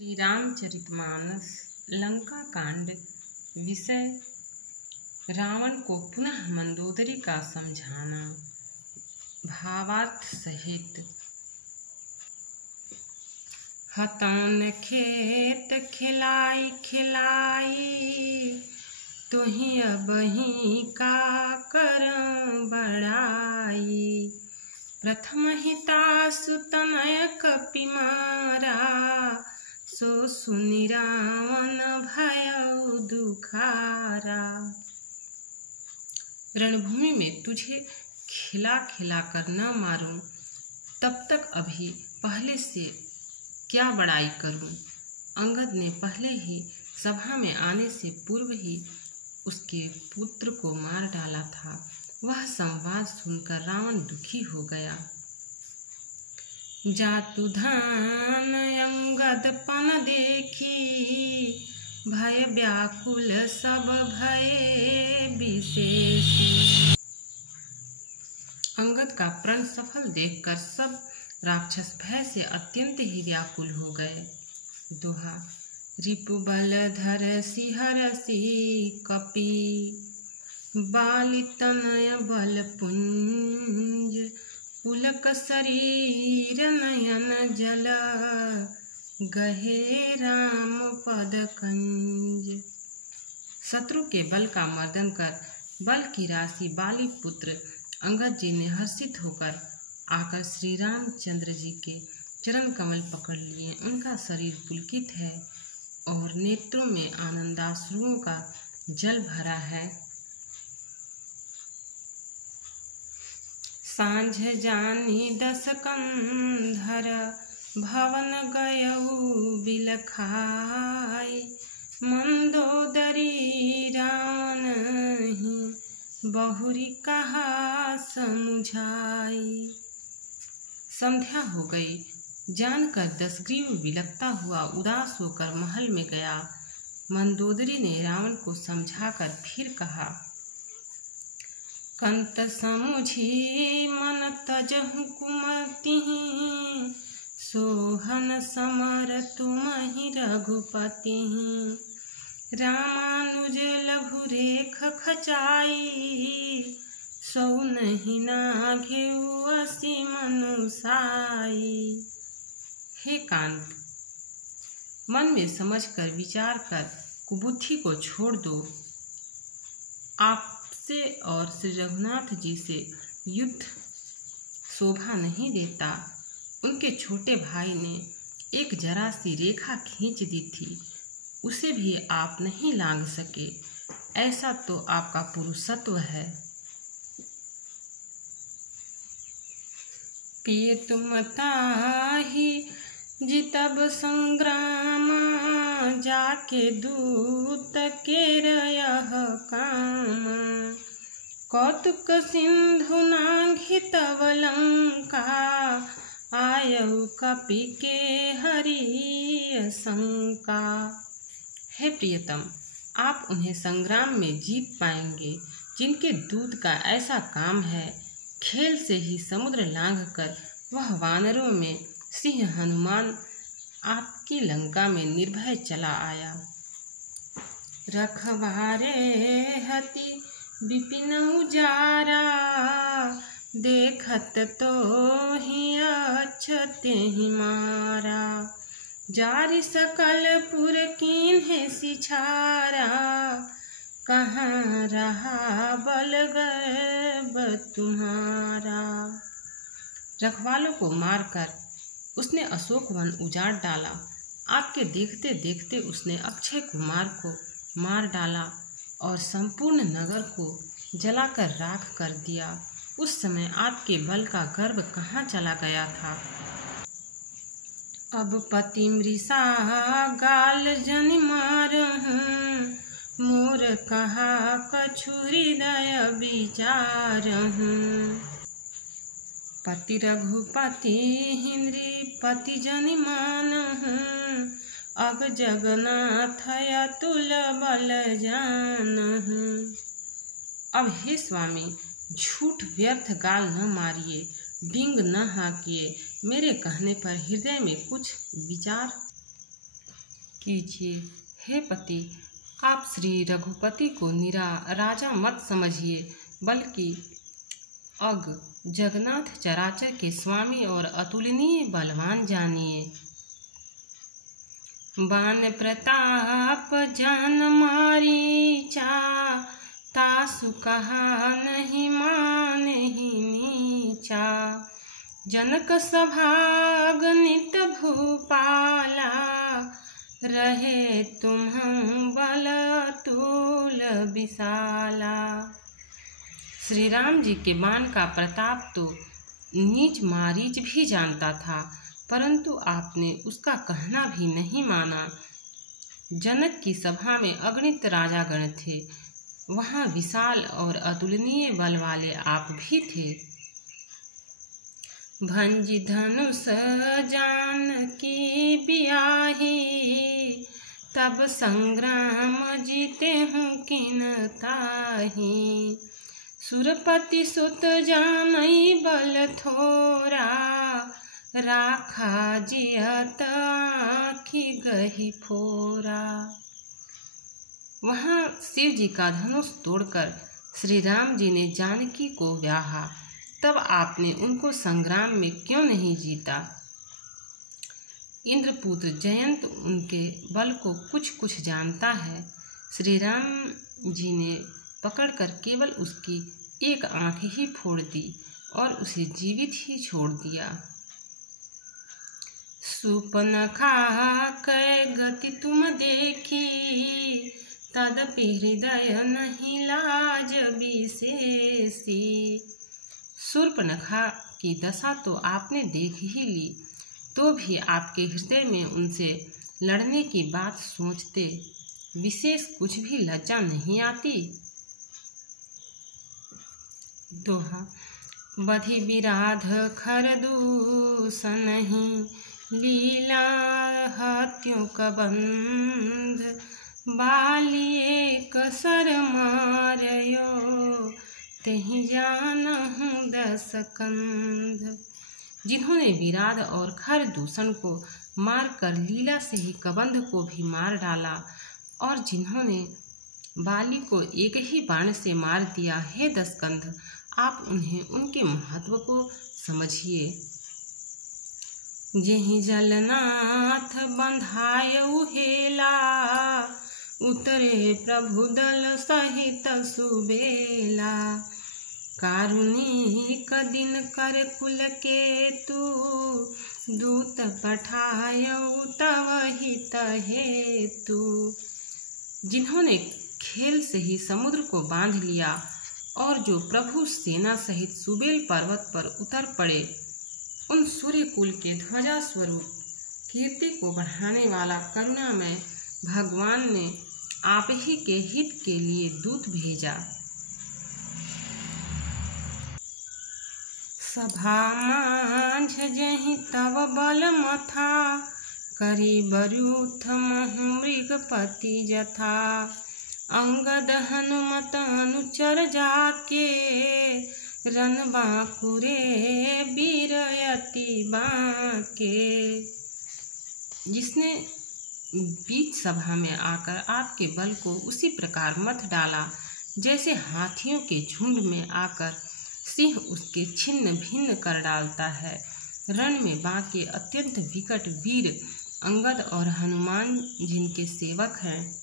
श्री रामचरितमानस लंका कांड। विषय रावण को पुनः मंदोदरी का समझाना। भावार्थ सहित। हतन खेत खिलाई खिलाई, तुही अबही का करं बड़ाई। प्रथम हिता सुतनय कपि मारा, सो सुनि रावण भयउ दुखारा। रणभूमि में तुझे खिला खिला कर न मारूं, तब तक अभी पहले से क्या बड़ाई करूं। अंगद ने पहले ही सभा में आने से पूर्व ही उसके पुत्र को मार डाला था। वह संवाद सुनकर रावण दुखी हो गया। जातु धान अंगद पन देखी, भय व्याकुल सब भये विशेषी। अंगद का प्रण सफल देखकर सब राक्षस भय से अत्यंत ही व्याकुल हो गए। दोहा। रिपु बल धर सिहरसी कपि, बाली तनय बल पुंज। पुलक शरीर नयन जल, गहे राम पद कंज। शत्रु के बल का मर्दन कर बल की राशि बाली पुत्र अंगद जी ने हर्षित होकर आकर श्री रामचंद्र जी के चरण कमल पकड़ लिए। उनका शरीर पुलकित है और नेत्रों में आनंदाश्रुओं का जल भरा है। सांझ जानी दस कंधर, भवन गयउ बिलखाई। मंदोदरी रावण ही, बहुरी कहा समुझाई। संध्या हो गई। जानकर दशग्रीव बिलखता हुआ उदास होकर महल में गया। मंदोदरी ने रावण को समझाकर फिर कहा, कंत समुझी मन तजहु कुमति। सोहन समर तुमहि रघुपति। रामानुज लघु रेख खचाई, सौ नहीं नाघेउ असी मनुसाई। हे कांत, मन में समझकर विचार कर कुबुद्धि को छोड़ दो। आपसे और श्री रघुनाथ जी से युद्ध शोभा नहीं देता। उनके छोटे भाई ने एक जरा सी रेखा खींच दी थी, उसे भी आप नहीं लांघ सके। ऐसा तो आपका पुरुषत्व है। पिए तुम ताहि जितब संग्राम, जाके दूत केर यह काम। कौतुक सिंधु नाघितब लंका, आयउ कपि के हरि शंका। हे प्रियतम, आप उन्हें संग्राम में जीत पाएंगे जिनके दूत का ऐसा काम है। खेल से ही समुद्र लांघकर वह वानरों में सिंह हनुमान आपकी लंका में निर्भय चला आया। रखवारे हति विपिन उजारा, देखत तो ही अच्छते ही मारा। जारि सकल पुर कीन्हे सिछारा, कहाँ रहा बल गर्व तुम्हारा। रखवालों को मारकर उसने अशोक वन उजाड़ डाला। आपके देखते देखते उसने अक्षय कुमार को मार डाला और संपूर्ण नगर को जलाकर राख कर दिया। उस समय आपके बल का गर्व कहाँ चला गया था। अब पति मृषा गाल जनि मारहूं, मोर कहा कछु हृदय विचारहूं। पति रघुपति नृपति जनि मानहूं, अग जगन्नाथ अतुल बल जानहूं। अब हे स्वामी, झूठ व्यर्थ गाल न मारिए, बिंग न हाकिए। मेरे कहने पर हृदय में कुछ विचार कीजिए। हे पति, आप श्री रघुपति को निरा राजा मत समझिए, बल्कि अग जगन्नाथ चराचर के स्वामी और अतुलनीय बलवान जानिए। बान प्रताप जान मारीचा, तासु कहा नहीं मानहि नीचा। जनक सभाग नित भूपाला, रहे तुम्हं बल तुल विशाला। श्री राम जी के बाण का प्रताप तो नीच मारीच भी जानता था, परंतु आपने उसका कहना भी नहीं माना। जनक की सभा में अगणित राजागण थे, वहां विशाल और अतुलनीय बल वाले आप भी थे। भंज धनुष जानकी बियाही, तब संग्राम जीते हूँ किन ताही। सुरपति सुत जानई बल थोरा, राखा जियत आँखि गही फोरा। वहाँ शिव जी का धनुष तोड़कर श्री राम जी ने जानकी को ब्याहा, तब आपने उनको संग्राम में क्यों नहीं जीता। इंद्रपुत्र जयंत उनके बल को कुछ कुछ जानता है। श्री राम जी ने पकड़कर केवल उसकी एक आंख ही फोड़ दी और उसे जीवित ही छोड़ दिया। सुपनखा कै गति तुम देखी, तदपि हृदय नहीं लाज विशेषी। शूर्पणखा की दशा तो आपने देख ही ली, तो भी आपके हृदय में उनसे लड़ने की बात सोचते विशेष कुछ भी लज्जा नहीं आती। दोहा। बधि विराध खरदूषणहि, लीला हत्यों कबंध। बालिए कसर मारयो, तेहि जानहु दस कंध। जिन्होंने विराध और खर दूषण को मारकर लीला से ही कबंध को भी मार डाला, और जिन्होंने बाली को एक ही बाण से मार दिया, हे दसकंध, आप उन्हें उनके महत्व को समझिए। जेहि जलनाथ बंधायउ हेला, उतरे प्रभु दल सहित सुबेला। कारुणिक दिन कर कुल केतु, दूत पठायउ तव हित हेतु। जिन्होंने खेल से ही समुद्र को बांध लिया, और जो प्रभु सेना सहित सुबेल पर्वत पर उतर पड़े, उन सूर्य कुल के ध्वजा स्वरूप कीर्ति को बढ़ाने वाला करुणामय भगवान ने आप ही के हित के लिए दूत भेजा। सभा मांझ जहि तव बल मथा, करी बरूथ महु मृगपति जथा। अंगद हनुमत अनुचर जाके, रन बांकुरे बीरयति बांके। जिसने बीच सभा में आकर आपके बल को उसी प्रकार मत डाला, जैसे हाथियों के झुंड में आकर सिंह उसके छिन्न भिन्न कर डालता है। रण में बांके अत्यंत विकट वीर अंगद और हनुमान जिनके सेवक हैं।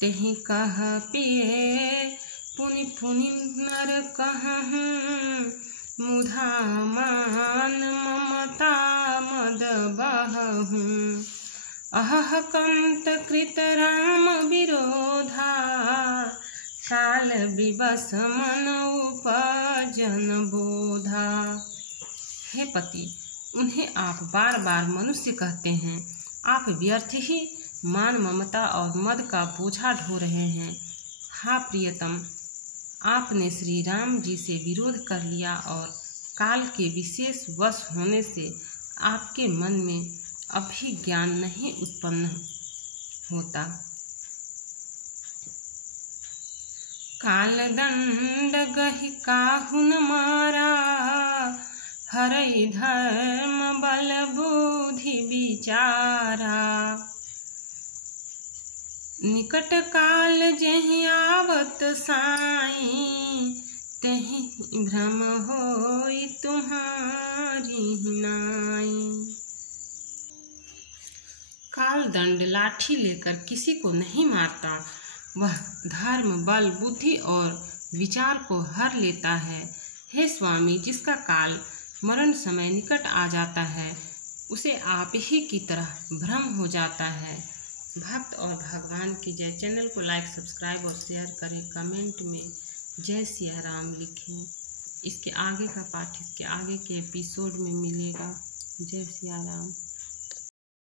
तेहि कह पिए पुनि पुनि नर कहूँ, मुधा मान ममता मद बहूँ। अहह कंत कृत राम विरोधा, काल विवश मन उपजन बोधा। हे पति, उन्हें आप बार बार मनुष्य कहते हैं। आप व्यर्थ ही मान ममता और मद का बोझा ढो रहे हैं। हा प्रियतम, आपने श्री राम जी से विरोध कर लिया, और काल के विशेष वश होने से आपके मन में अभी ज्ञान नहीं उत्पन्न होता। काल दंड गहि काहू न मारा, हरई धर्म बल बुद्धि विचारा। निकट काल जेहि आवत साई, तेहि भ्रम होई तुम्हारी नाई। काल दंड लाठी लेकर किसी को नहीं मारता, वह धर्म, बल, बुद्धि और विचार को हर लेता है। हे स्वामी, जिसका काल मरण समय निकट आ जाता है, उसे आप ही की तरह भ्रम हो जाता है। भक्त और भगवान की जय। चैनल को लाइक, सब्सक्राइब और शेयर करें। कमेंट में जय सिया राम लिखें। इसके आगे का पाठ इसके आगे के एपिसोड में मिलेगा। जय सिया राम।